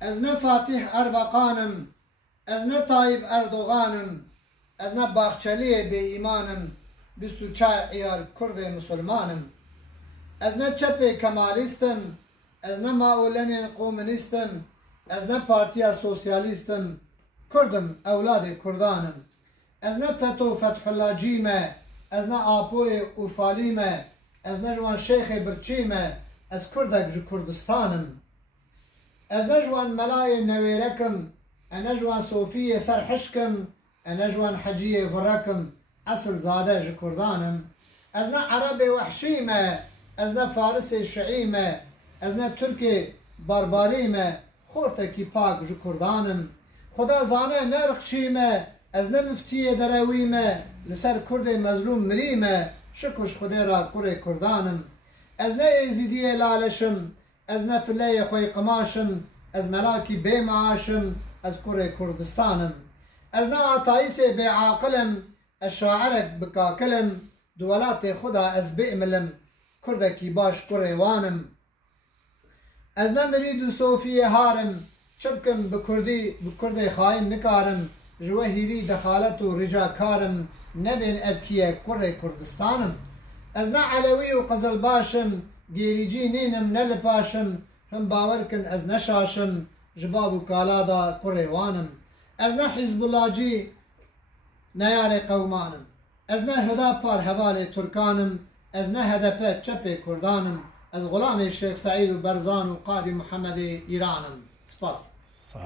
Ez ne Fatih Erbakanım, ez ne Tayyip Erdoğanım, ez ne Bahçeli'ye beimanım, biz tu çay iyar Kurd-i Müslümanım. Ez ne çepe Kemalistim, ez ne Maulenin Komünistim, ez ne Partiya Sosyalistim, Kurdum, evladı Kurdanım. Ez ne FETÖ Fethullahcıyım, ez ne Apo'y Urfalıyım, ez ne Jwan Şeyh-i Birçiyim, ez Kurdek ji Kurdistanım. Ez ne Jwan Melay Neverekim, ez ne Jwan Sofiye Serhişkim, ez ne Jwan Hacıye Virakim, asıl zade ji Kurdanım. Ez ne Arabi Vahşiyim, ez ne Farisi Şiiyim, ez ne Türkiye Barbariyim, Xortekî pak ji Kurdanım. Xuda zane ne rixçiyim, ez ne müftiye derawiyim, li ser Kurdê mezlûm mirîm, şikuş Xudê ra kurê Kurdanım. Ez ne êzidiye laleşim, ez ne fileyê xwe qimaşim, ez melakî bê maaşim, ez kurê Kurdistanım. Ez ne atayîsê bêaqilim, ez şairek bikakilim, di welatê Xuda ez bêmilim, Kurdekî baş kurê wanım. Ez ne mirîd û Sofiyê harim, çibkim bi Kurdê xaîn nikarim, ji we hîvî dexalet û rica karim, nebên evkiye kurê Kurdistanım. Ez ne Elewî û Qizilbaşim, gêrîcî nînim ne li paşim, him bawer kin ez neşaşim, ji bav û kala da kurê wanım. Ez ne Hizbullahcî ne yarê qewmanım, ez ne Hüdapar hevalê Türkanım, ez ne HDP çepê Kurdanım, ez gulamê Şeyh Saîd û Berzan û Qadî Muhemmedê Îranım. Spas. Sağ ol.